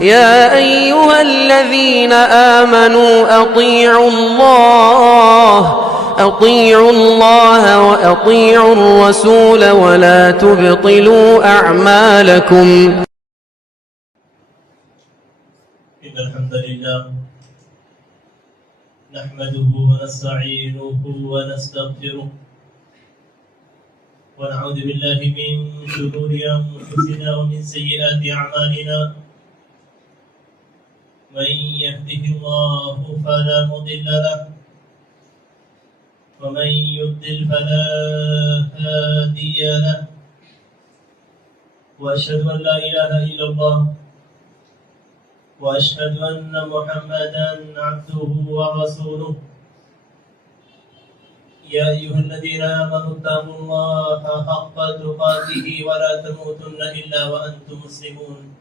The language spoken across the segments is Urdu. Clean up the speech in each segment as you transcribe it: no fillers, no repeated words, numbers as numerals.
يا أيها الذين آمنوا أطيعوا الله وأطيعوا الرسول ولا تبطلوا أعمالكم. إن الحمد لله نحمده ونستعينه ونستغفره ونعوذ بالله من شرور أنفسنا ومن سيئات أعمالنا. من يهده الله فلا مضل له ومن يضلل فلا هادي له وأشهد أن لا إله إلا الله وأشهد أن محمدا عبده ورسوله. يا أيها الذين آمنوا اتقوا الله حق تقاته ولا تموتن إلا وأنتم مسلمون.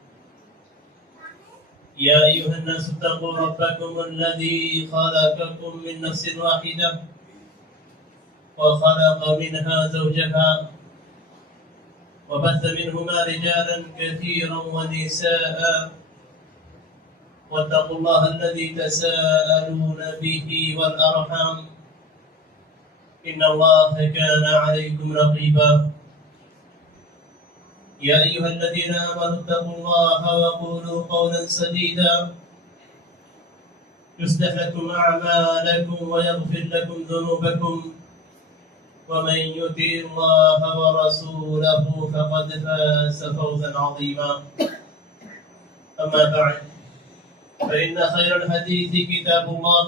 يا أيها الناس اتقوا ربكم الذي خلقكم من نفس واحدة وخلق منها زوجها وبث منهما رجالا كثيرا ونساء واتقوا الله الذي تساءلون به والأرحام إن الله كان عليكم رقيبا. يا أيها الذين آمنوا اتقوا الله وقولوا قولا سديدا يصلح لكم أعمالكم ويغفر لكم ذنوبكم ومن يطع الله ورسوله فقد فاز فوزا عظيما. أما بعد فإن خير الحديث كتاب الله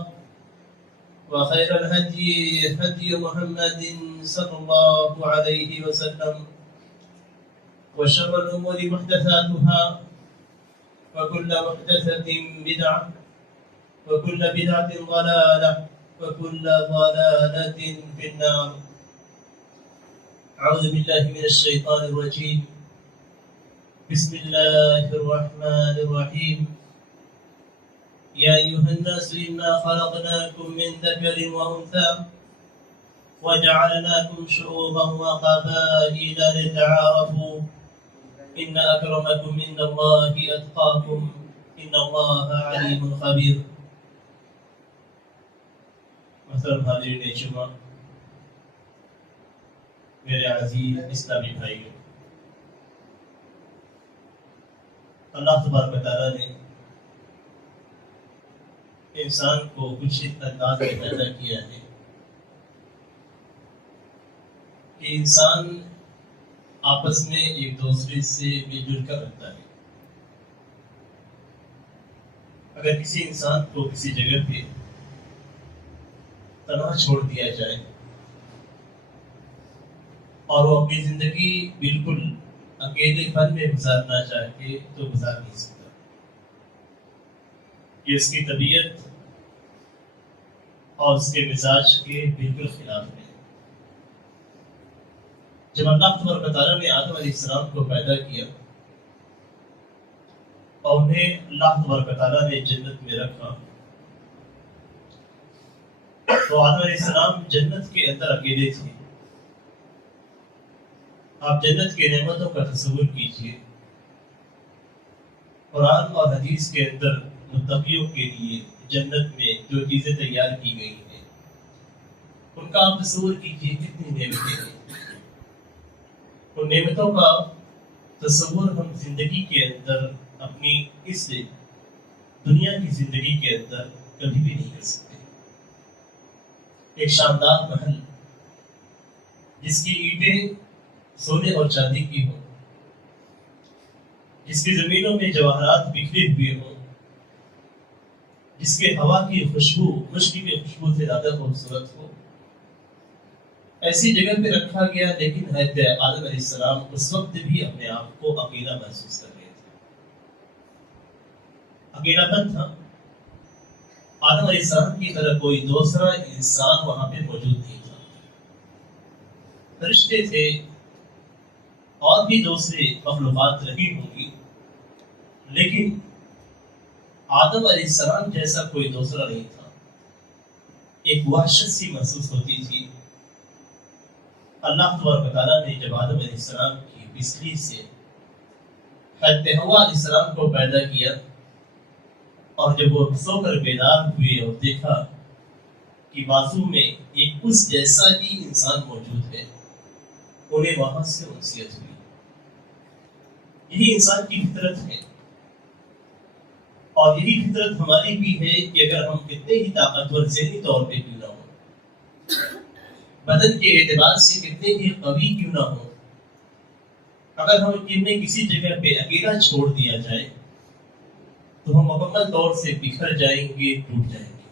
وخير الهدي هدي محمد صلى الله عليه وسلم وشر الأمور محدثاتها وكل محدثة بدعة وكل بدعة ضلالة وكل ضلالة في النار. أعوذ بالله من الشيطان الرجيم. بسم الله الرحمن الرحيم. يا أيها الناس إنا خلقناكم من ذكر وأنثى وجعلناكم شعوبا وقبائل لتعارفوا إن أكرمكم عند الله أتقاكم إن الله عليم خبير. محترم حاضرین اجتماع، میرے عزیز اسلامی بھائیوں، اللہ تبارک و تعالیٰ نے انسان کو کچھ انداز میں پیدا کیا ہے کہ انسان آپس میں ایک دوسرے سے مل جل کر رہتا ہے. اگر کسی انسان کو کسی جگہ پہ تنہا چھوڑ دیا جائے اور وہ اپنی زندگی بالکل اکیلے پن میں گزارنا چاہے تو گزار نہیں سکتا. یہ اس کی طبیعت اور اس کے مزاج کے بالکل خلاف ہے. جب اللہ تبارک و تعالیٰ نے آدم علیہ السلام کو پیدا کیا اور انہیں اللہ تبارک و تعالیٰ نے جنت میں رکھا تو آدم علیہ السلام جنت کے اندر اکیلے تھے. آپ جنت کے نعمتوں کا تصور کیجئے. قرآن اور حدیث کے اندر متقیوں کے لیے جنت میں جو چیزیں تیار کی گئی ہیں ان کا آپ تصور کیجئے کتنی نعمتیں ہیں. ان نعمتوں کا تصور ہم زندگی کے اندر اپنی اس دنیا کی زندگی کے اندر کبھی بھی نہیں کر سکتے. ایک شاندار محل جس کی اینٹیں سونے اور چاندی کی ہوں، جس کی زمینوں میں جواہرات بکھرے ہوئے ہوں، جس کے ہوا کی خوشبو مشک کی خوشبو سے زیادہ خوبصورت ہو، ایسی جگہ پہ رکھا گیا. لیکن حضرت آدم علیہ السلام اس وقت بھی اپنے آپ کو اکیلا محسوس کر رہے تھے. اکیلا پن تھا. آدم علیہ السلام کی طرح کوئی دوسرا انسان وہاں پہ موجود نہیں تھا. فرشتے تھے اور بھی دوسرے مخلوقات رہی ہوں گی، لیکن آدم علیہ السلام جیسا کوئی دوسرا نہیں تھا. ایک وحشت سی محسوس ہوتی تھی. اللہ تبارک و تعالیٰ نے جب آدم علیہ السلام کی بسلی سے حضرت حوا علیہ السلام کو پیدا کیا اور جب وہ سو کر بیدار ہوئے اور دیکھا کہ بازو میں ایک اس جیسا ہی انسان موجود ہے، انہیں وہاں سے انسیت ہوئی۔ یہی انسان کی فطرت ہے، اور یہی فطرت ہماری بھی ہے کہ اگر ہم کتنے ہی طاقتور ذہنی طور پہ کیوں نہ ہوں، بدن کے اعتبار سے کتنے ہی قوی کیوں نہ ہوں، اگر ہم کسی جگہ پہ اکیلا چھوڑ دیا جائے تو ہم مکمل طور سے بکھر جائیں گے، ٹوٹ جائیں گے۔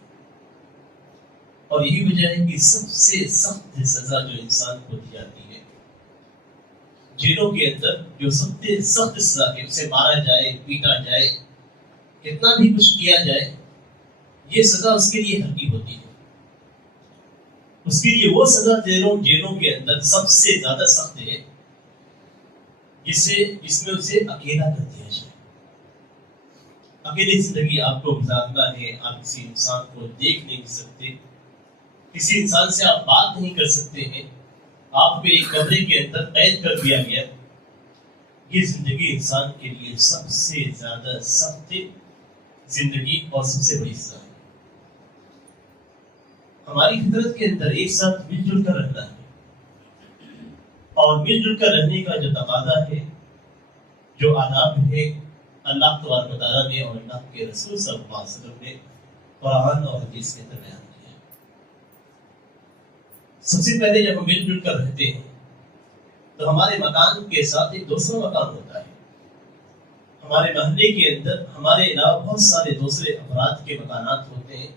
اور یہی وجہ ہے کہ سب سے سخت سزا جو انسان کو دی جاتی ہے جیلوں کے اندر، جو سب سے سخت سزا ہے، اسے مارا جائے، پیٹا جائے، کتنا بھی کچھ کیا جائے، یہ سزا اس کے لیے ہلکی ہوتی ہے۔ اس کے لیے وہ سزا جیلوں کے اندر سب سے زیادہ سخت ہے جس میں اسے اکیلا کر دیا جائے۔ اکیلی زندگی آپ کو گزارنا ہے، آپ کسی انسان کو دیکھ نہیں سکتے، کسی انسان سے آپ بات نہیں کر سکتے ہیں، آپ کو ایک کمرے کے اندر قید کر دیا گیا۔ یہ زندگی انسان کے لیے سب سے زیادہ سخت زندگی اور سب سے بڑی سزا ہے۔ ہماری فطرت کے اندر ایک ساتھ مل جل کر رہنا ہے، اور مل جل کر رہنے کا جو تقاضا ہے، جو آداب ہے، اللہ تبارک و تعالیٰ نے اور اللہ کے رسول صلی اللہ علیہ وسلم نے قرآن اور حدیث کے اندر بیان کیا ہے۔ سب سے پہلے جب ہم مل جل کر رہتے ہیں تو ہمارے مکان کے ساتھ ایک دوسرا مکان ہوتا ہے۔ ہمارے محلے کے اندر ہمارے علاوہ بہت سارے دوسرے افراد کے مکانات ہوتے ہیں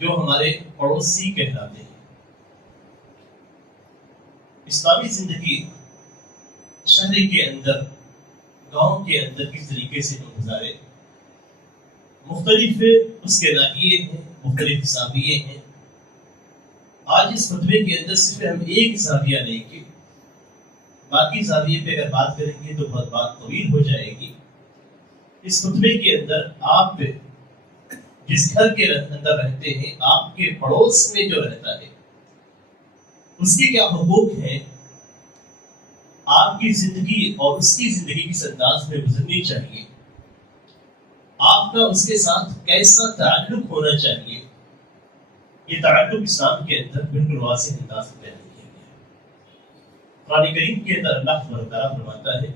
جو ہمارے پڑوسی کہلاتے ہیں۔ اسلامی زندگی شہر کے اندر، گاؤں کے اندر کس طریقے سے ہم گزارے، مختلف اس کے ناحیے ہیں، مختلف زاویے ہیں۔ آج اس خطبے کے اندر صرف ہم ایک زاویہ لیں گے، باقی زاویے پہ اگر بات کریں گے تو بہت بات طویل ہو جائے گی۔ اس خطبے کے اندر آپ جس گھر کے اندر رہتے ہیں، آپ کے پڑوس میں جو رہتا ہے، اس کے کیا حقوق ہیں، آپ کی زندگی اور اس کی زندگی کس انداز میں گزرنی چاہیے، آپ کا اس کے ساتھ کیسا تعلق ہونا چاہیے، یہ تعلق اسلام کے اندر بالکل واضح انداز میں بیان کیا گیا ہے۔ قرآن کریم کے اندر اللہ تعالیٰ فرماتا ہے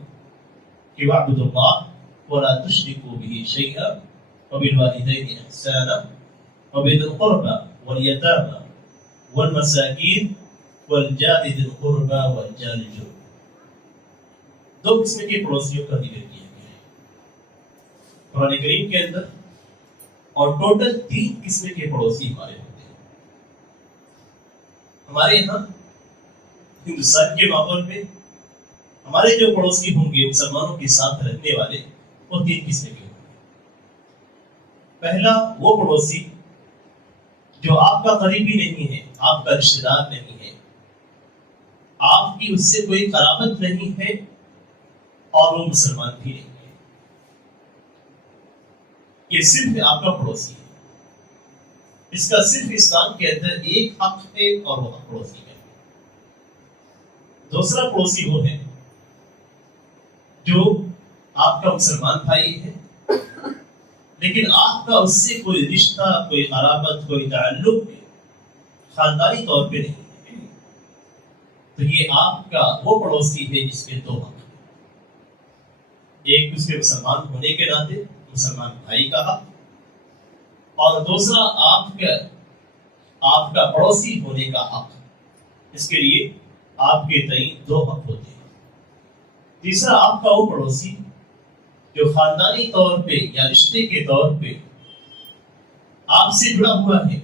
کہ وَاعْبُدُوا اللَّهَ وَلَا تُشْرِكُوا بِهِ شَيْئًا وَبِالْوَالِدَيْنِ إِحْسَانًا وَبِذِي الْقُرْبَى وَالْيَتَامَى وَالْمَسَاكِينِ وَالْجَارِ ذِي الْقُرْبَى وَالْجَارِ الْجُنُبِ۔ دو قسم کے پڑوسیوں کا ذکر کیا گیا ہے قرآن کریم کے اندر، اور ٹوٹل 3 قسم کے پڑوسی ہمارے ہوتے ہیں۔ ہمارے یہاں ہندوستان کے ماحول میں ہمارے جو پڑوسی ہوں گے مسلمانوں کے ساتھ رہنے والے، وہ 3 قسم کے ہوں گے۔ پہلا وہ پڑوسی جو آپ کا قریبی نہیں ہے، آپ کا رشتہ دار نہیں ہے، آپ کی اس سے کوئی قرابت نہیں ہے، اور وہ مسلمان بھی نہیں ہے، یہ صرف آپ کا پڑوسی ہے۔ اس کا صرف اسلام کے اندر ایک حق ہے، اور وہ حق پڑوسی ہے۔ دوسرا پڑوسی وہ ہے جو آپ کا مسلمان بھائی ہے، لیکن آپ کا اس سے کوئی رشتہ، کوئی قرابت، کوئی تعلق خاندانی طور پہ نہیں ہے، تو یہ آپ کا وہ پڑوسی ہے جس کے 2 حق، ایک اس کے مسلمان ہونے کے ناطے مسلمان بھائی کا حق، اور دوسرا آپ کا پڑوسی ہونے کا حق۔ اس کے لیے آپ کے تئیں 2 حق ہوتے ہیں۔ تیسرا آپ کا وہ پڑوسی جو خاندانی طور پہ یا رشتے کے طور پہ آپ سے جڑا ہوا ہے،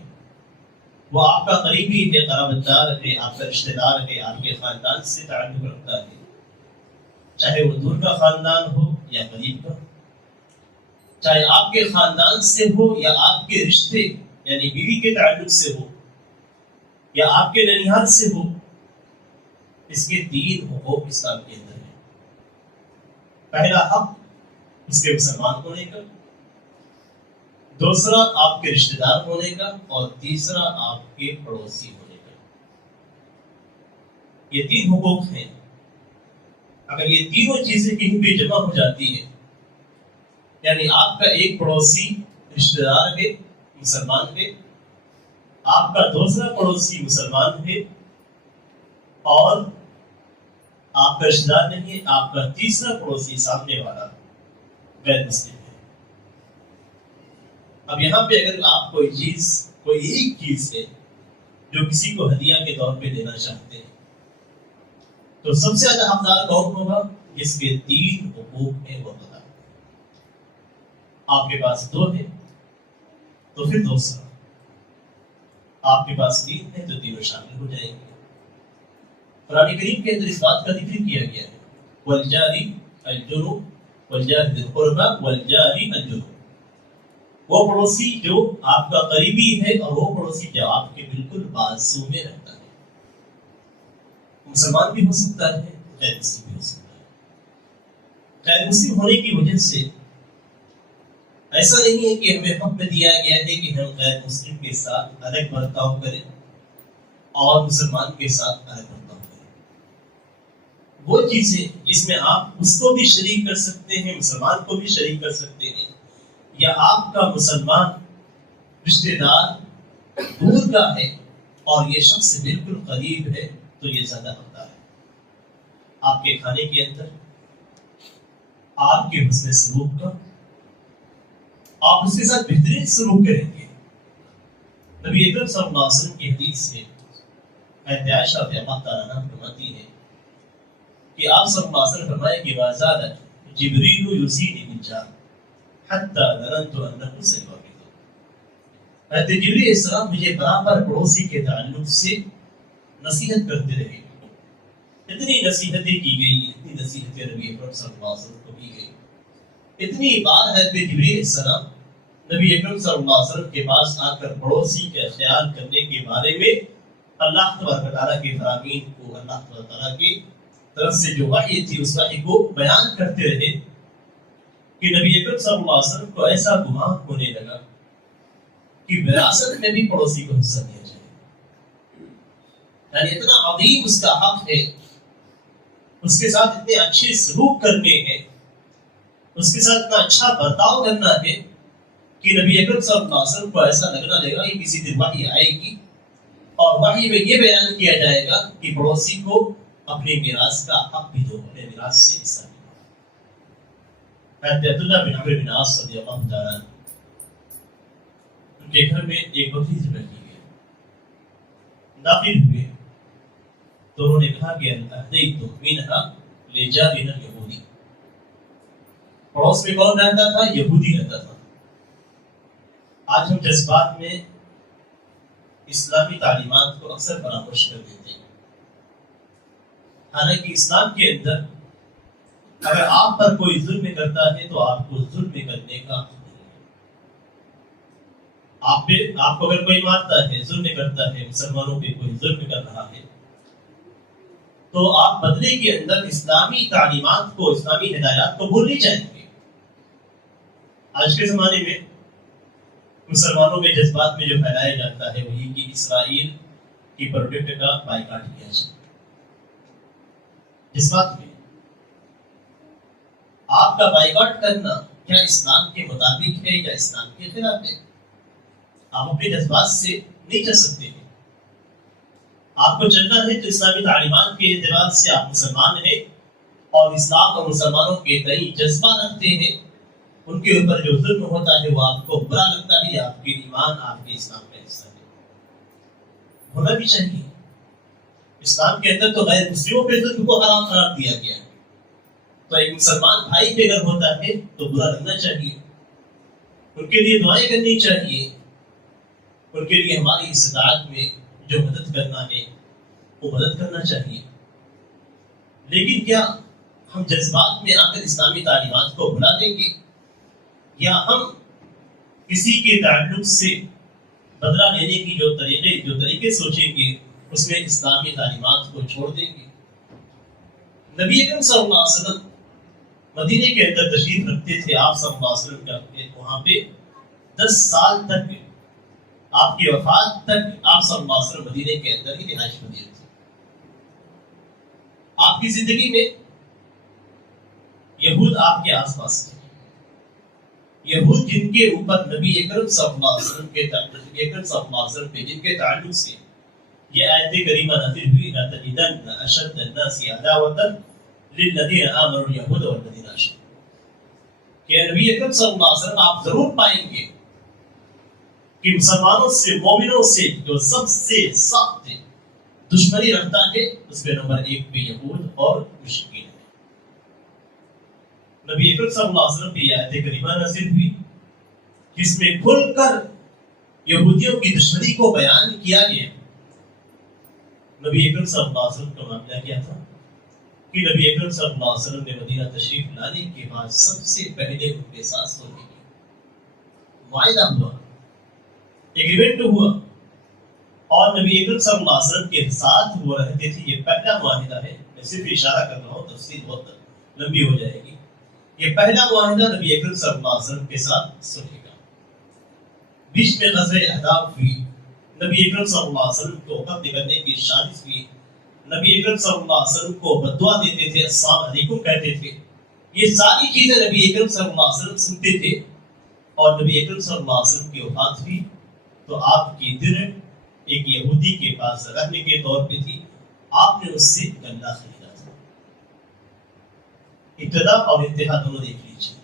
وہ آپ کا قریبی ہے، قرابت دار ہے، آپ کا رشتہ دار ہے، آپ کے خاندان سے تعلق رکھتا ہے، چاہے وہ دور کا خاندان ہو یا قریب کا، چاہے آپ کے خاندان سے ہو یا آپ کے رشتے یعنی بیوی کے تعلق سے ہو یا آپ کے ننیھال سے ہو۔ اس کے 3 حقوق اسلام کے اندر ہیں۔ پہلا حق اس کے مسلمان ہونے کا، دوسرا آپ کے رشتہ دار ہونے کا، اور تیسرا آپ کے پڑوسی ہونے کا۔ یہ 3 حقوق ہیں۔ اگر یہ تینوں چیزیں کہیں پہ جمع ہو جاتی ہیں، یعنی آپ کا ایک پڑوسی رشتے دار ہے مسلمان ہے، آپ کا دوسرا پڑوسی مسلمان ہے، اور آپ کا رشتے دار نہیں ہے، آپ کا تیسرا پڑوسی سامنے والا غیر مسلم ہے۔ اب یہاں پہ اگر آپ کوئی ایک چیز ہے جو کسی کو ہدیہ کے طور پہ دینا چاہتے ہیں، تو سب سے زیادہ حقدار کون ہوگا؟ جس کے 3 حقوق ہیں وہ بتا۔ آپ کے پاس 2 ہے تو پھر دوسرا، آپ کے پاس 3 ہے تو تینوں شامل ہو جائیں گے۔ قرآن کریم کے اندر اس بات کا ذکر کیا گیا ہے، والجاری الجنب والجار ذی القربى والجاری الجنب، وہ پڑوسی جو آپ کا قریبی ہے اور وہ پڑوسی جو آپ کے بالکل بازو میں رہتا ہے۔ مسلمان بھی ہو سکتا ہے، غیر مسلم بھی ہو سکتا ہے۔ غیر مسلم ہونے کی وجہ سے ایسا نہیں ہے کہ ہمیں حکم دیا گیا ہے کہ ہم غیر مسلم کے ساتھ الگ برتاؤ کریں اور مسلمان کے ساتھ الگ برتاؤ کریں۔ وہ چیزیں جس میں آپ اس کو بھی شریک کر سکتے ہیں، مسلمان کو بھی شریک کر سکتے ہیں، یا آپ کا مسلمان رشتے دار دور کا ہے اور یہ شخص بالکل قریب ہے، تو یہ زیادہ حقدار ہے۔ آپ کے کھانے کے اندر، آپ کے حسن سلوک کا، آپ اس کے ساتھ بہترین سلوک کریں گے۔ نبی اکرم صلی اللہ علیہ وسلم کی حدیث میں حضرت عائشہ رضی اللہ تعالیٰ عنہا فرماتی ہے کہ آپ صلی اللہ علیہ وسلم فرمائے کہ وَزَادَ جِبْرِيلُ يُوصِينِي بِالْجَارِ حَتَّى ظَنَنْتُ أَنَّهُ سَيُوَرِّثُهُ، حضرت جبرائیل علیہ السلام مجھے برابر پڑوسی کے تعلق سے نصیحت کرتے رہے۔ اتنی نصیحتیں کی گئی، اتنی نصیحتیں نبی اکرم صلی اللہ علیہ وسلم کو کی گئی، اتنی بار حضرت جبرائیل علیہ السلام نبی اکرم صلی اللہ علیہ وسلم کے پاس آ کر پڑوسی کا خیال کرنے کے بارے میں اللہ تبارک و تعالیٰ کے فرامین کو، اللہ تبارک و تعالیٰ کی طرف سے جو وحی تھی اس وحی کو بیان کرتے رہے کہ نبی اکرم صلی اللہ علیہ وسلم کو ایسا گمان ہونے لگا کہ وراثت میں بھی پڑوسی کو حصہ دیا جائے۔ یعنی اتنا عظیم اس کا حق ہے، اس کے ساتھ اتنے اچھے سلوک کرنے ہیں، اس کے ساتھ اتنا اچھا برتاؤ کرنا ہے کہ نبی اکرم صلی اللہ علیہ وسلم کو ایسا لگنا لگا کہ کسی دن وحی آئے گی اور وحی میں یہ بیان کیا جائے گا کہ پڑوسی کو اپنے میراث کا حق بھی دو، اپنے میراث سے حصہ بھی دو۔ حضرت عبداللہ بن عمرو بن عاص رضی اللہ تعالیٰ ان کے گھر میں ایک بکری ذبح کی گئی، داخل ہوئے تو انہوں نے کہا کہ اہدیت منھا لجارنا الیہودی، پڑوس میں کون رہتا تھا؟ یہودی رہتا تھا۔ آج ہم جذبات میں اسلامی تعلیمات کو اکثر فراموش کر دیتے ہیں، حالانکہ اسلام کے اندر اگر آپ پر کوئی ظلم کرتا ہے تو آپ کو ظلم کرنے کا حق نہیں ہے۔ آپ کو اگر کوئی مارتا ہے، ظلم کرتا ہے، مسلمانوں پہ کوئی ظلم کر رہا ہے، تو آپ بدلے کے اندر اسلامی تعلیمات کو، اسلامی ہدایات کو بھول نہیں جائیں گے۔ آج کے زمانے میں مسلمانوں میں جذبات میں جو پھیلایا جاتا ہے وہی کہ اسرائیل کی پروڈکٹ کا بائیکاٹ کیا جائے۔ جذبات میں آپ کا بائیکاٹ کرنا کیا اسلام کے مطابق ہے یا اسلام کے خلاف ہے؟ آپ اپنے جذبات سے نہیں چل سکتے ہیں۔ آپ کو چلنا ہے تو اسلامی تعلیمات کے اعتبار سے آپ مسلمان ہیں اور اسلام اور مسلمانوں کے تئیں جذبہ رکھتے ہیں، ان کے اوپر جو ظلم ہوتا ہے وہ آپ کو برا لگتا ہے، آپ کے ایمان، آپ کے اسلام کا حصہ ہے، ہونا بھی چاہیے۔ اسلام کے اندر تو غیر مسلموں پہ ظلم کو حرام قرار دیا گیا ہے، تو ایک مسلمان بھائی پہ اگر ہوتا ہے تو برا لگنا چاہیے، ان کے لیے دعائیں کرنی چاہیے، ان کے لیے ہماری استطاعت میں جو مدد کرنا ہے وہ مدد کرنا چاہیے۔ لیکن کیا ہم جذبات میں آ کر اسلامی تعلیمات کو بھلا دیں گے، یا ہم کسی کے تعلق سے بدلہ لینے کی جو طریقے سوچیں گے اس میں اسلامی تعلیمات کو چھوڑ دیں گے؟ نبی اکرم صلی اللہ علیہ وسلم مدینے کے اندر تشریف رکھتے تھے، آپ صلی اللہ علیہ وسلم کا وہاں پہ 10 سال تک، آپ کی وفات تک آپ صلی اللہ علیہ وسلم مدینے کے اندر ہی رہائش پذیر تھے۔ آپ کی زندگی میں یہود آپ کے آس پاس تھے، یہود جن کے اوپر نبی اکرم صلی اللہ علیہ وسلم پہ جن کے تعلق سے یہ آیت کریمہ نازل ہوئی لَتَجِدَنَّ أَشَدَّ النَّاسِ عَدَاوَةً لِلَّذِينَ آمَنُوا الْيَهُودَ وَالَّذِينَ أَشْرَكُوا کہ نبی اکرم صلی اللہ علیہ وسلم آپ ضرور پائیں گے کہ مسلمانوں سے مومنوں سے جو سب سے سخت دشمنی رکھتا ہے اس میں نمبر 1 پہ یہود اور مشرکین ہے۔ نبی اکرم صلی اللہ علیہ وسلم پہ یہ آیت کریمہ نازل ہوئی جس میں کھل کر یہودیوں کی دشمنی کو بیان کیا گیا۔ نبی اکرم صلی اللہ علیہ وسلم کا معاملہ کیا تھا کہ نبی اکرم صلی اللہ علیہ وسلم نے مدینہ تشریف لانے کے بعد سب سے پہلے ان کے ساتھ صلح کی، معاہدہ ہوا، ایگریمنٹ ہوا، اور نبی اکرم صلی اللہ علیہ وسلم کے ساتھ وہ رہتے تھے۔ یہ پہلا معاہدہ ہے، میں صرف اشارہ کر رہا ہوں، تفصیل بہت لمبی ہو جائے گی۔ یہ پہلا معاہدہ نبی اکرم صلی اللہ علیہ وسلم کے ساتھ صلح کا۔ بیچ میں غزوہ احزاب ہوئی، نبی اکرم صلی اللہ علیہ وسلم کو قتل کرنے کی سازش ہوئی، نبی اکرم صلی اللہ علیہ وسلم کو بددعا دیتے تھے، السلام علیکم کہتے تھے۔ یہ ساری چیزیں نبی اکرم صلی اللہ علیہ وسلم سنتے تھے، اور نبی اکرم صلی اللہ علیہ وسلم کی وفات ہوئی تو آپ کی درع ایک یہودی کے پاس رہنے کے طور پہ تھی، آپ نے اس سے گلہ خریدا تھا۔ ابتدا اور انتہا دونوں دیکھ لیجیے۔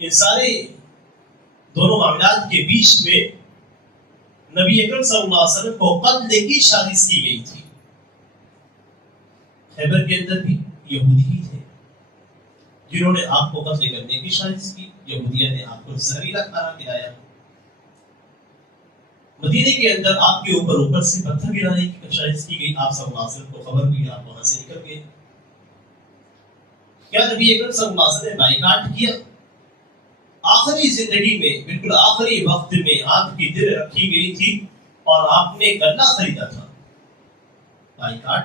ان سارے دونوں معاملات کے بیچ میں نبی اکرم صلی اللہ علیہ وسلم کو قتل کی سازش کی گئی تھی۔ خیبر کے اندر بھی یہودی ہی تھے جنہوں نے آپ کو قتل کرنے کی سازش کی، یہودیہ نے آپ کو زہریلا کھانا کھلایا، مدینے کے اندر آپ کے اوپر سے پتھر گرانے کی سازش کی گئی، آپ صلی اللہ علیہ وسلم کو خبر ہوئی، آپ وہاں سے نکل گئے۔ کیا نبی اکرم صلی اللہ علیہ وسلم نے بائیکاٹ کیا؟ آخری زندگی میں، بالکل آخری وقت میں آپ کی درع رکھی گئی تھی اور آپ نے گلہ خریدا تھا، بائیکاٹ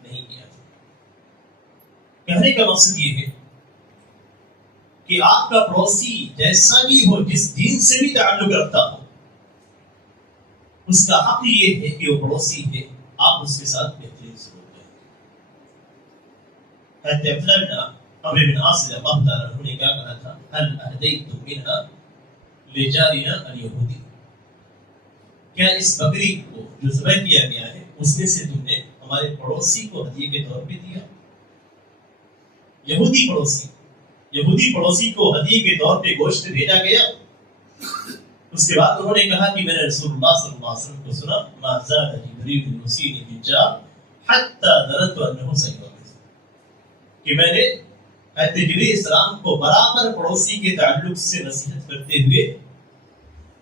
نہیں کیا تھا۔ کہنے کا مقصد یہ ہے کہ آپ کا پڑوسی جیسا بھی ہو، جس دین سے بھی تعلق رکھتا ہو، اس کا حق یہ ہے کہ وہ پڑوسی ہے، آپ اس کے ساتھ بہترین سلوک کریں۔ حضرت عبداللہ بن عمرو بن عاص رضی اللہ تعالیٰ عنہ نے کیا کہا تھا؟ هل اهدیتم منها لجارنا الیہودی، کیا اس بکری کو جو ذبح کیا گیا ہے اس میں سے تم نے ہمارے پڑوسی کو ہدیے کے طور پہ دیا؟ یہودی پڑوسی کو ہدیے کے طور پہ گوشت بھیجا گیا۔ اس کے بعد انہوں نے کہا کہ میں نے رسول اللہ صلی اللہ علیہ وسلم کو سنا، ما زاد جبریل یوصینی بالجار حتی ظننت انہ سیغفر، کہ میں نے حضرت جبریل السلام کو برابر پڑوسی کے تعلق سے نصیحت کرتے ہوئے،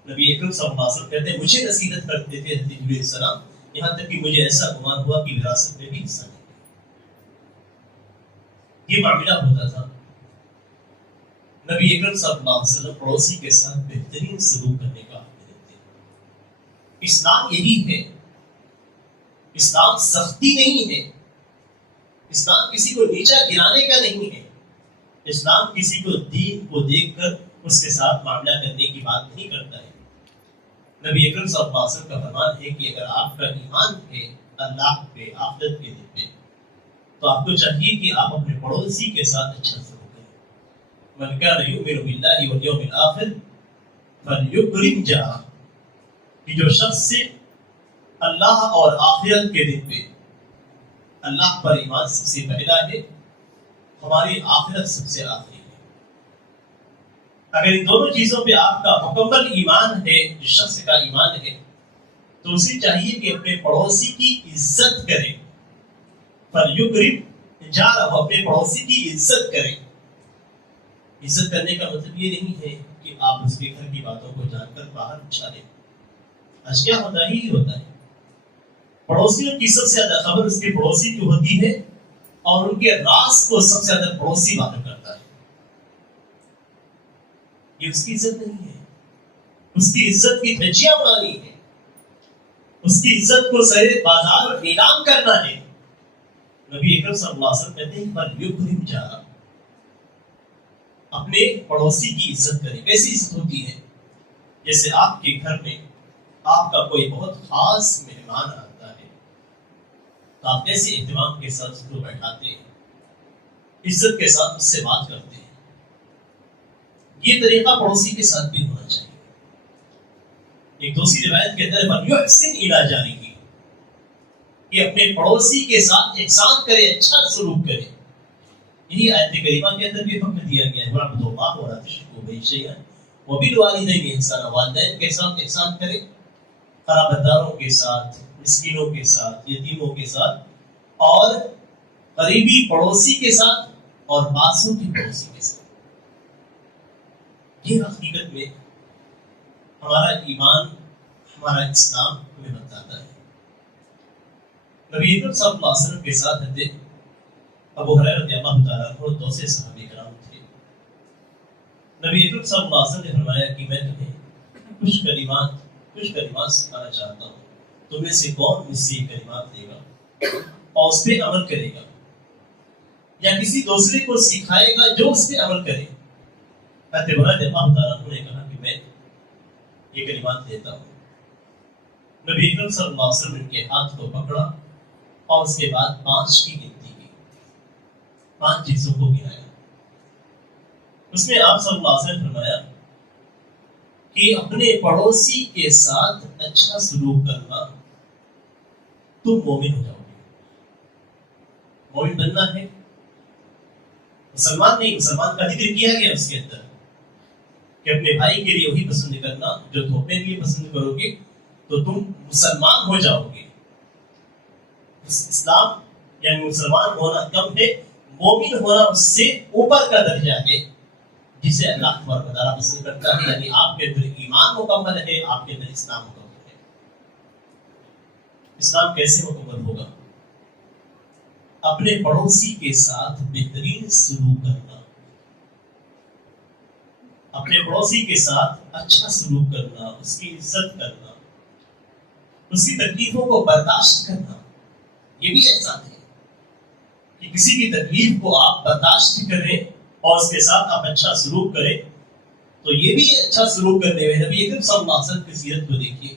نبی اکرم صلی اللہ علیہ وسلم کہتے ہیں مجھے نصیحت کرتے تھے حضرت جبریل السلام، یہاں تک کہ مجھے ایسا گمان ہوا کہ وراثت میں بھی حصہ نہیں۔ یہ معاملہ ہوتا تھا۔ نبی اکرم صلی اللہ علیہ وسلم پڑوسی کے ساتھ بہترین سلوک کرنے کا حکم دیتے ہیں۔ اسلام یہی ہے، اسلام سختی نہیں ہے، اسلام کسی کو نیچا گرانے کا نہیں ہے، اسلام کسی کو دین کو دیکھ کر اس کے ساتھ معاملہ کرنے کی بات نہیں کرتا ہے۔ نبی اکرم صلی اللہ علیہ وسلم کا فرمان ہے کہ اگر آپ کا ایمان ہے اللہ پہ، آخرت کے دن پہ، تو آپ کو چاہیے کہ آپ اپنے پڑوسی کے ساتھ اچھا سلوک کریں۔ من کان یؤمن باللہ والیوم الآخر فلیکرم جارہ، کہ جو شخص سے اللہ اور آخرت کے دن پہ، اللہ پر ایمان سب سے پہلا ہے، ہماری آخرت سب سے آخری ہے۔ اگر ان دونوں چیزوں پہ آپ کا مکمل ایمان ہے، جس شخص کا ایمان ہے، تو اسے چاہیے کہ اپنے پڑوسی کی عزت کرے، فلیکرم جارہ، اپنے پڑوسی کی عزت کرے۔ عزت کرنے کا مطلب یہ نہیں ہے کہ آپ اس کے گھر کی باتوں کو جان کر باہر اچھالیں۔ آج کیا ہوتا ہی ہوتا ہے، پڑوسیوں کی سب سے زیادہ خبر اس کے پڑوسی کی ہوتی ہے، اور ان کے راز کو سب سے زیادہ پڑوسی باہر کرتا ہے۔ یہ اس کی عزت نہیں ہے، اس کی عزت کی دھجیاں اڑانی ہے، اس کی عزت کو سرے بازار نیلام کرنا ہے۔ نبی اکرم صلی اللہ علیہ وسلم کہتے ہیں فلیکرم جارہ، اپنے پڑوسی کی عزت کریں۔ کیسی عزت ہوتی ہے؟ جیسے آپ کے گھر میں آپ کا کوئی بہت خاص مہمان آتا ہے تو آپ کیسے اہتمام کے ساتھ اس کو بیٹھاتے ہیں، عزت کے ساتھ اس سے بات کرتے ہیں، یہ طریقہ پڑوسی کے ساتھ بھی ہونا چاہیے. ایک دوسری روایت کے اندر فَلْيُحْسِنْ إِلَىٰ جَارِهِ کہ اپنے پڑوسی کے ساتھ احسان کرے, اچھا سلوک کرے. یہی آیت کریمہ کے اندر بھی حکم دیا گیا ہے وَاعْبُدُوا اللَّهَ وَلَا تُشْرِكُوا بِهِ شَيْئًا وَبِالْوَالِدَيْنِ إِحْسَانًا, والدین کے ساتھ احسان کرے, قرابتداروں کے ساتھ, مسکینوں کے ساتھ, یتیموں کے ساتھ, اور قریبی پڑوسی کے ساتھ, اور پاسوں کے پڑوسی کے ساتھ. یہ حقیقت میں ہمارا ایمان, ہمارا اسلام ہمیں بتاتا ہے. نبی اکرم صلی اللہ علیہ وسلم کے ساتھ حضرت ابو ہریرہ رضی اللہ تعالیٰ عنہ دو سے صحابہ کرام تھے. نبی اکرم صلی اللہ علیہ وسلم نے فرمایا کہ میں تمہیں کچھ کلمات سکھانا چاہتا ہوں, تم میں سے کون مجھ سے یہ کلمات لے گا اور اس پہ عمل کرے گا, یا کسی دوسرے کو سکھائے گا جو اس پہ عمل کرے. حضرت ابو ہریرہ رضی اللہ تعالیٰ عنہ نے کہا کہ میں یہ کلمات لیتا ہوں. نبی اکرم صلی اللہ علیہ وسلم نے ان کے ہاتھ کو پکڑا اور اس کے بعد 5 کی گنتی کی, 5 چیزوں کو گنایا. اس میں آپ صلی اللہ علیہ وسلم نے فرمایا کہ اپنے پڑوسی کے ساتھ اچھا سلوک کرنا, تم مومن ہو جاؤ گے. مومن بننا ہے, مسلمان نہیں, مسلمان کا ذکر کیا گیا اس کے اندر کہ اپنے بھائی کے لیے وہی پسند کرنا جو تم اپنے لیے پسند کرو گے تو تم مسلمان ہو جاؤ گے. اسلام یعنی مسلمان ہونا کم ہے, مومن ہونا اس سے اوپر کا درجہ ہے جسے اللہ تبارک و تعالیٰ پسند کرتا ہے. یعنی آپ کے اندر ایمان مکمل ہے, آپ کے اندر اسلام مکمل ہے. اسلام کیسے مکمل ہوگا؟ اپنے پڑوسی کے ساتھ بہترین سلوک کرنا, اپنے پڑوسی کے ساتھ اچھا سلوک کرنا, اس کی عزت کرنا, اس کی تکلیفوں کو برداشت کرنا. یہ بھی احسان ہے کہ کسی کی تکلیف کو آپ برداشت کریں اور اس کے ساتھ آپ اچھا سلوک کریں, تو یہ بھی اچھا سلوک کرنے میں. نبی اکرم صلی اللہ علیہ وسلم کی سیرت کو دیکھیے.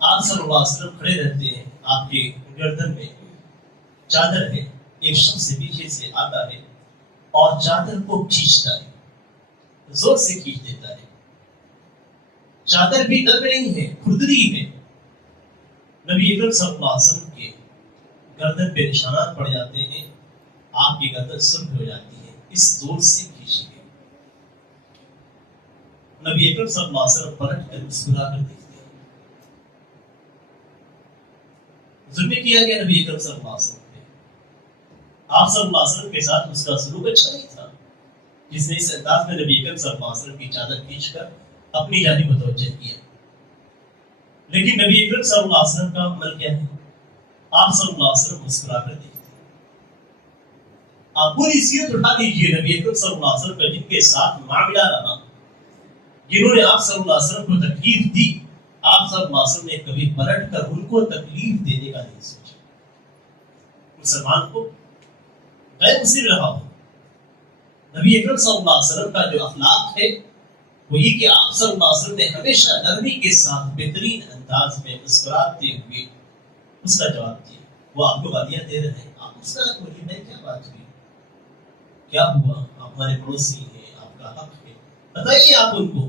آپ صلی اللہ علیہ وسلم کھڑے رہتے ہیں, آپ کے گردن میں چادر ہے, ایک شخص سے پیچھے سے آتا ہے اور چادر کو کھینچتا ہے, زور سے کھینچ دیتا ہے. چادر بھی نرم نہیں ہے, کھردری ہے. نبی اکرم صلی اللہ علیہ وسلم کے گردن پہ نشانات پڑ جاتے ہیں, آپ کی گردن سرخ ہو جاتی ہے, اس زور سے کھینچی گئی. نبی اکرم صلی اللہ علیہ وسلم پلٹ کر مسکرا کر دیکھتے ہیں. ظلم کیا گیا نبی اکرم صلی اللہ علیہ وسلم پہ. آپ صلی اللہ علیہ وسلم کے ساتھ اس کا سلوک اچھا نہیں تھا, جس نے اس انداز میں نبی اکرم صلی اللہ علیہ وسلم کی چادر کھینچ کر اپنی جانب متوجہ کیا. لیکن نبی اکرم صلی اللہ علیہ وسلم کا عمل کیا ہے؟ آپ صلی اللہ علیہ وسلم مسکرا کر دیکھتے ہیں. آپ پوری سیرت اٹھا دیجیے نبی اکرم صلی اللہ علیہ وسلم کا, جن کے ساتھ معاملہ رہا, جنہوں نے آپ صلی اللہ علیہ وسلم کو تکلیف دی, آپ صلی اللہ علیہ وسلم نے کبھی پلٹ کر ان کو تکلیف دینے کا نہیں سوچا. مسلمان کو غیر مسلم رہا ہو, نبی اکرم صلی اللہ علیہ وسلم کا جو اخلاق ہے وہ یہ کہ آپ صلی اللہ علیہ وسلم نے ہمیشہ نرمی کے ساتھ بہترین انداز میں مسکراتے ہوئے اس کا جواب دیا. وہ آپ کو گالیاں دے رہے ہیں, آپ مسکرا کے بولیے میں کیا بات ہوئی, کیا ہوا, آپ ہمارے پڑوسی ہیں, آپ کا حق ہے, بتائیے آپ ان کو.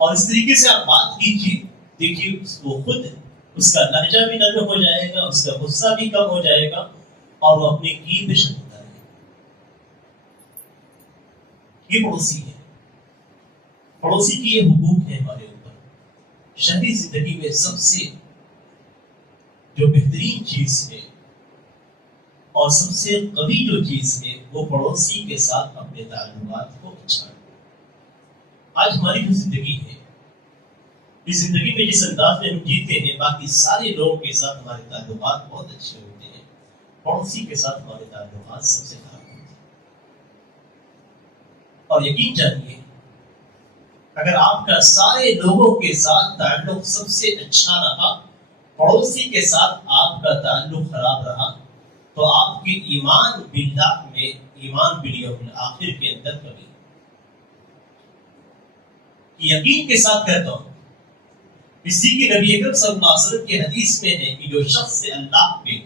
اور اس طریقے سے آپ بات کیجیے, دیکھیے وہ خود اس کا لہجہ بھی نرم ہو جائے گا, اس کا غصہ بھی کم ہو جائے گا, اور وہ اپنے کی پہ شکتا ہے. یہ پڑوسی ہے, پڑوسی کی یہ حقوق ہے ہمارے اوپر. شہری زندگی میں سب سے جو بہترین چیز ہے اور سب سے قوی جو چیز ہے وہ پڑوسی کے ساتھ اپنے تعلقات کو اچھا ہے. آج ہماری جو زندگی ہے, اس زندگی میں جس انداز میں ہم جیتے ہیں, باقی سارے لوگوں کے ساتھ ہمارے تعلقات بہت اچھے ہوتے ہیں, پڑوسی کے ساتھ ہمارے تعلقات سب سے خراب ہوتے ہیں. اور یقین جانیے, اگر آپ کا سارے لوگوں کے ساتھ تعلق سب سے اچھا رہا, پڑوسی کے ساتھ آپ کا تعلق خراب رہا, تو آپ کے ایمان باللہ میں, ایمان بالیوم الآخر کے اندر کمی. یقین کے ساتھ کہتا ہوں, اسی کی نبی اکرم صلی اللہ علیہ وسلم کی حدیث میں ہے کہ جو شخص سے اللہ پہ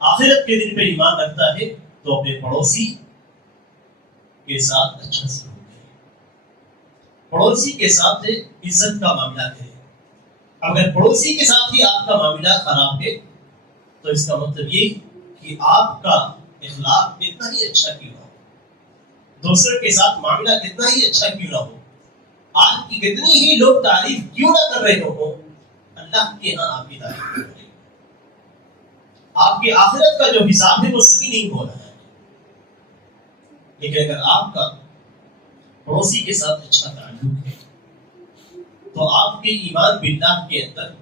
آخرت کے دن پہ ایمان رکھتا ہے تو اپنے پڑوسی کے ساتھ اچھا سلوک کریں، پڑوسی کے ساتھ عزت کا معاملہ کریں۔ اگر پڑوسی کے ساتھ ہی آپ کا معاملہ خراب ہے تو اس کا مطلب یہ کہ آپ کا اخلاق کتنا ہی اچھا کیوں نہ ہو، دوسرے کے ساتھ معاملہ کتنا ہی اچھا کیوں نہ ہو، آپ کی کتنی ہی لوگ تعریف کیوں نہ کر رہے ہو، اللہ کے ہاں آپ کی تعریف کر رہے ہو، آپ کی آخرت کا جو حساب ہے وہ صحیح نہیں ہو رہا ہے۔ لیکن اگر آپ کا پڑوسی کے ساتھ اچھا تعلق ہے تو آپ کے ایمان باللہ کے اندر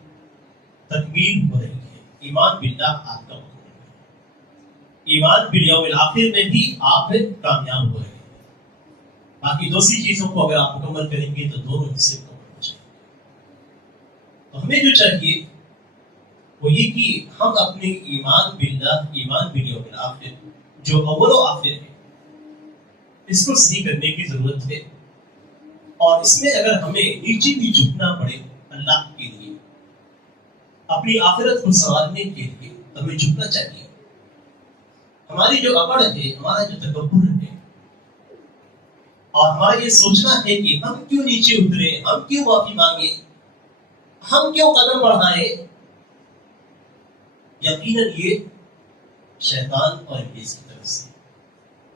تکمیل ہو رہی ہے، ایمان باللہ آپ کا مکمل ہے، ایمان بالیوم الآخر میں بھی آپ کامیاب ہو رہے ہیں۔ باقی دوسری چیزوں کو اگر آپ مکمل کریں گے تو دونوں حصے مکمل ہو جائیں گے۔ تو ہمیں جو چاہیے وہ یہ کہ ہم اپنے ایمان باللہ، ایمان بالیوم الآخر جو اول و آخر ہے، اس کو صحیح کرنے کی ضرورت ہے، اور اس میں اگر ہمیں نیچے بھی جھکنا پڑے اللہ کے لیے، اپنی آخرت کو سنوارنے کے لیے، تو ہمیں جھکنا چاہیے۔ ہماری جو اکڑ ہے، ہمارا جو تکبر ہے، اور ہمارا یہ سوچنا ہے کہ ہم کیوں نیچے اترے، ہم کیوں معافی مانگے، ہم کیوں قدم بڑھائے، یقیناً یہ شیطان اور ابلیس کی طرف سے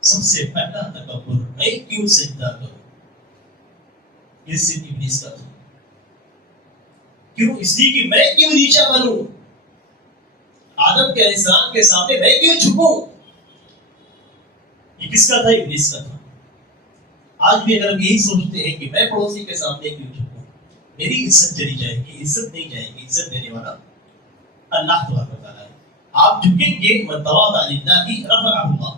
سب سے پہلا تکبر، میں کیوں سجدہ کروں، یہ صرف ابلیس کا تھا۔ کیوں؟ اس لیے کہ میں کیوں نیچا بنوں، آدم کے السلام کے سامنے میں کیوں جھکوں، یہ کس کا تھا؟ ابلیس کا تھا۔ آج بھی اگر ہم یہی سوچتے ہیں کہ میں پڑوسی کے سامنے کیوں جھکوں، میری عزت چلی جائے گی، عزت نہیں جائے گی، عزت دینے والا اللہ تبارک و تعالیٰ ہے۔ آپ جھکیں گے، من تواضع للہ رفعہ اللہ،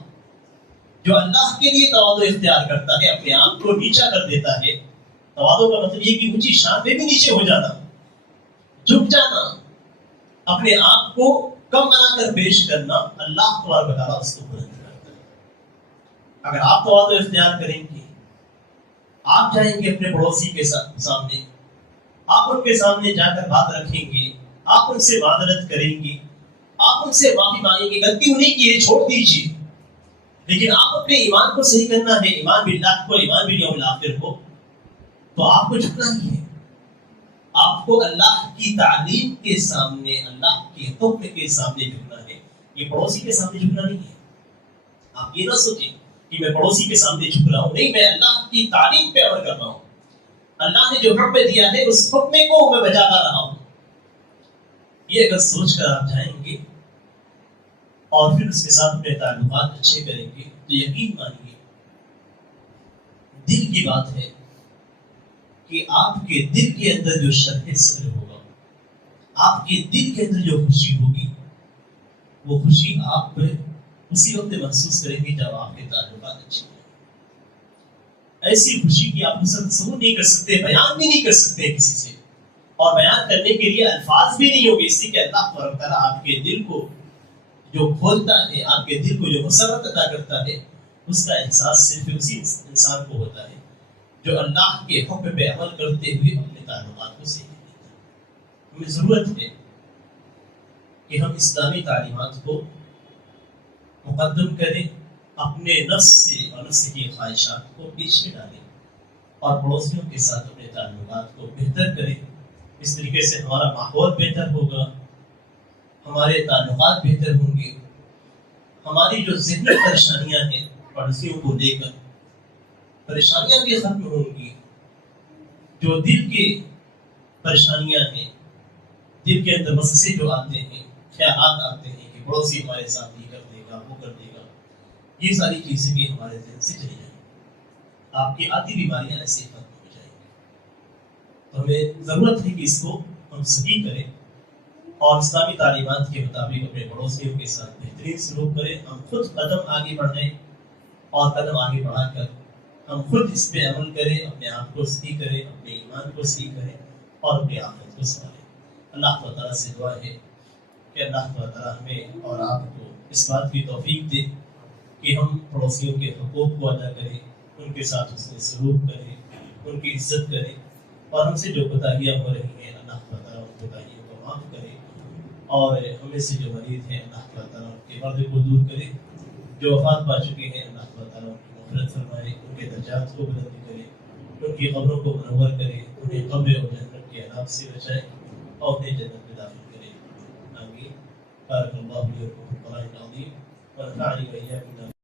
جو اللہ کے لیے تواضع اختیار کرتا ہے، اپنے آپ کو نیچا کر دیتا ہے۔ تواضع کا مطلب یہ کہ اونچی شان میں بھی نیچے ہو جانا، جھک جانا، اپنے آپ کو کم بنا کر پیش کرنا، اللہ تبارک و تعالیٰ اس کو بلند کرتا ہے۔ اگر آپ تواضع اختیار کریں گے، آپ جائیں گے اپنے پڑوسی کے سامنے، آپ ان کے سامنے جا کر بات رکھیں گے، آپ ان سے معذرت کریں گے، آپ ان سے معافی مانگیں گے، غلطی انہیں کی ہے چھوڑ دیجیے، لیکن آپ اپنے ایمان کو صحیح کرنا ہے، ایمان باللہ کو، ایمان بالیوم الآخر کو، تو آپ کو جھکنا ہی ہے۔ آپ کو اللہ کی تعلیم کے سامنے، اللہ کے حکم کے سامنے جھکنا ہے، یہ پڑوسی کے سامنے جھکنا نہیں ہے۔ آپ یہ نہ سوچیں کہ میں پڑوسی کے سامنے جھک رہا ہوں، نہیں، میں اللہ کی تعلیم پہ عمل کر رہا ہوں، اللہ نے جو حکم دیا ہے اس حکم کو میں بجا لا رہا ہوں۔ یہ اگر سوچ کر آپ جائیں گے اور پھر اس کے ساتھ اپنے تعلقات اچھے کریں گے تو یقین مانیے دل کی بات ہے کہ آپ کے دل کے اندر جو شرح صدر ہوگا، آپ کے دل کے اندر جو خوشی ہوگی، وہ خوشی آپ اسی وقت محسوس کریں گے جب آپ کے تعلقات اچھے ہوں۔ ایسی خوشی کی آپ تصور نہیں کر سکتے، بیان بھی نہیں کر سکتے کسی سے، اور بیان کرنے کے لیے الفاظ بھی نہیں ہوگے، اس لیے کہ اللہ تبارک تعالیٰ آپ کے دل کو جو کھولتا ہے، آپ کے دل کو جو مسرت عطا کرتا ہے، اس کا احساس صرف اسی انسان کو ہوتا ہے جو اللہ کے حکم پہ عمل کرتے ہوئے اپنے تعلقات کو صحیح کرتا ہے۔ ہمیں ضرورت ہے کہ ہم اسلامی تعلیمات کو مقدم کریں، اپنے نفس سے اور نفس کی خواہشات کو پیچھے ڈالیں، اور پڑوسیوں کے ساتھ اپنے تعلقات کو بہتر کریں۔ اس طریقے سے ہمارا ماحول بہتر ہوگا، ہمارے تعلقات بہتر ہوں گے، ہماری جو ذہنی پریشانیاں ہیں پڑوسیوں کو لے کر، پریشانیاں بھی ختم ہوں گی۔ جو دل کی پریشانیاں ہیں، دل کے اندر وسوسے جو آتے ہیں، خیالات آتے ہیں کہ پڑوسی ہمارے ساتھ یہ کر دے گا، وہ کر دے گا، یہ ساری چیزیں بھی ہمارے ذہن سے چلی جائیں گی، آپ کی آدھی بیماریاں ایسے ختم ہو جائیں گی۔ تو ہمیں ضرورت ہے کہ اس کو ہم صحیح کریں اور اسلامی تعلیمات کے مطابق اپنے پڑوسیوں کے ساتھ بہترین سلوک کریں۔ ہم خود قدم آگے بڑھائیں، اور قدم آگے بڑھا کر ہم خود اس پہ عمل کریں، اپنے آپ کو صحیح کریں، اپنے ایمان کو صحیح کریں، اور اپنی آخرت کو سنبھالیں۔ اللہ تعالیٰ سے دعا ہے کہ اللہ تعالیٰ ہمیں اور آپ کو اس بات کی توفیق دے کہ ہم پڑوسیوں کے حقوق کو ادا کریں، ان کے ساتھ حسن سلوک کریں، ان کی عزت کریں، اور ہم سے جو کوتاہیاں ہو رہی ہیں اللہ تعالیٰ ان کوتاہیوں کو معاف کرے، اور ہمیں سے جو مریض ہیں اللہ تعالیٰ ان کے مرض کو دور کرے، جو وفات پا چکے ہیں اللہ تعالیٰ ان کی مغفرت فرمائے، ان کے درجات کو بلند کرے، ان کی قبروں کو منور کرے، انہیں قبر اور جہنم کے عذاب سے بچائے اور انہیں جنت میں داخل کرے. آمین. بارک اللہ لي ولكم في القرآن العظيم ونفعني وإياكم